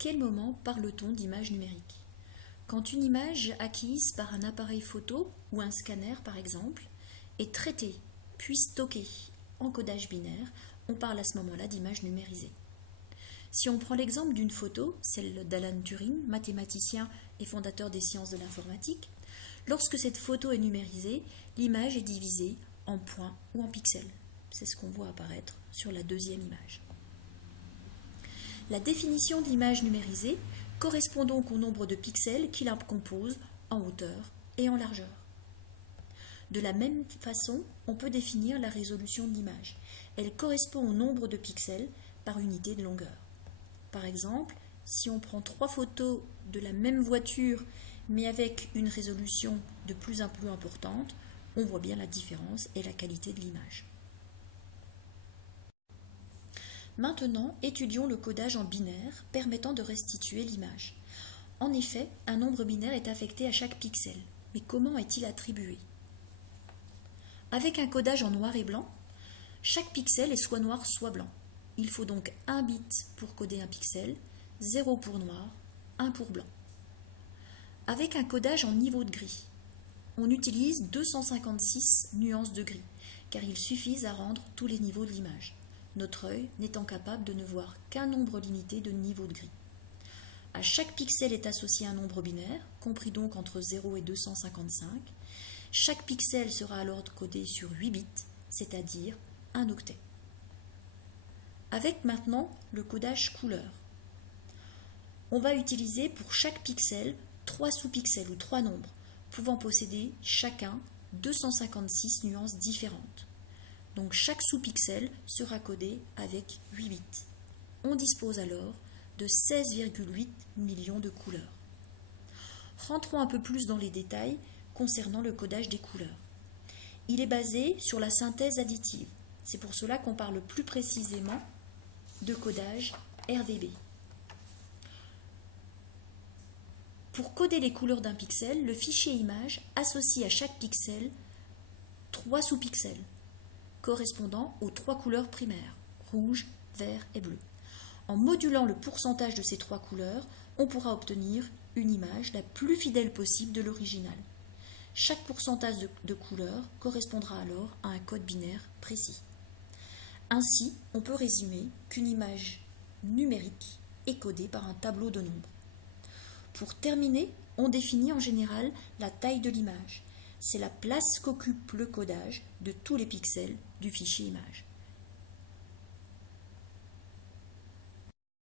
quel moment parle-t-on d'image numérique? Quand une image acquise par un appareil photo ou un scanner par exemple est traitée puis stockée en codage binaire, on parle à ce moment-là d'image numérisée. Si on prend l'exemple d'une photo, celle d'Alan Turing, mathématicien et fondateur des sciences de l'informatique, lorsque cette photo est numérisée, l'image est divisée en points ou en pixels. C'est ce qu'on voit apparaître sur la deuxième image. La définition d'image numérisée correspond donc au nombre de pixels qui la composent en hauteur et en largeur. De la même façon, on peut définir la résolution de l'image. Elle correspond au nombre de pixels par unité de longueur. Par exemple, si on prend 3 photos de la même voiture mais avec une résolution de plus en plus importante, on voit bien la différence et la qualité de l'image. Maintenant, étudions le codage en binaire permettant de restituer l'image. En effet, un nombre binaire est affecté à chaque pixel. Mais comment est-il attribué? Avec un codage en noir et blanc, chaque pixel est soit noir soit blanc. Il faut donc 1 bit pour coder un pixel, 0 pour noir, 1 pour blanc. Avec un codage en niveau de gris, on utilise 256 nuances de gris, car il suffit à rendre tous les niveaux de l'image, notre œil n'étant capable de ne voir qu'un nombre limité de niveaux de gris. À chaque pixel est associé un nombre binaire, compris donc entre 0 et 255. Chaque pixel sera alors codé sur 8 bits, c'est-à-dire un octet. Avec maintenant le codage couleur. On va utiliser pour chaque pixel 3 sous-pixels ou 3 nombres, pouvant posséder chacun 256 nuances différentes. Donc chaque sous-pixel sera codé avec 8 bits. On dispose alors de 16,8 millions de couleurs. Rentrons un peu plus dans les détails concernant le codage des couleurs. Il est basé sur la synthèse additive. C'est pour cela qu'on parle plus précisément de codage RVB. Pour coder les couleurs d'un pixel, le fichier image associe à chaque pixel 3 sous-pixels, correspondant aux 3 couleurs primaires, rouge, vert et bleu. En modulant le pourcentage de ces 3 couleurs, on pourra obtenir une image la plus fidèle possible de l'original. Chaque pourcentage de couleurs correspondra alors à un code binaire précis. Ainsi, on peut résumer qu'une image numérique est codée par un tableau de nombres. Pour terminer, on définit en général la taille de l'image. C'est la place qu'occupe le codage de tous les pixels du fichier image.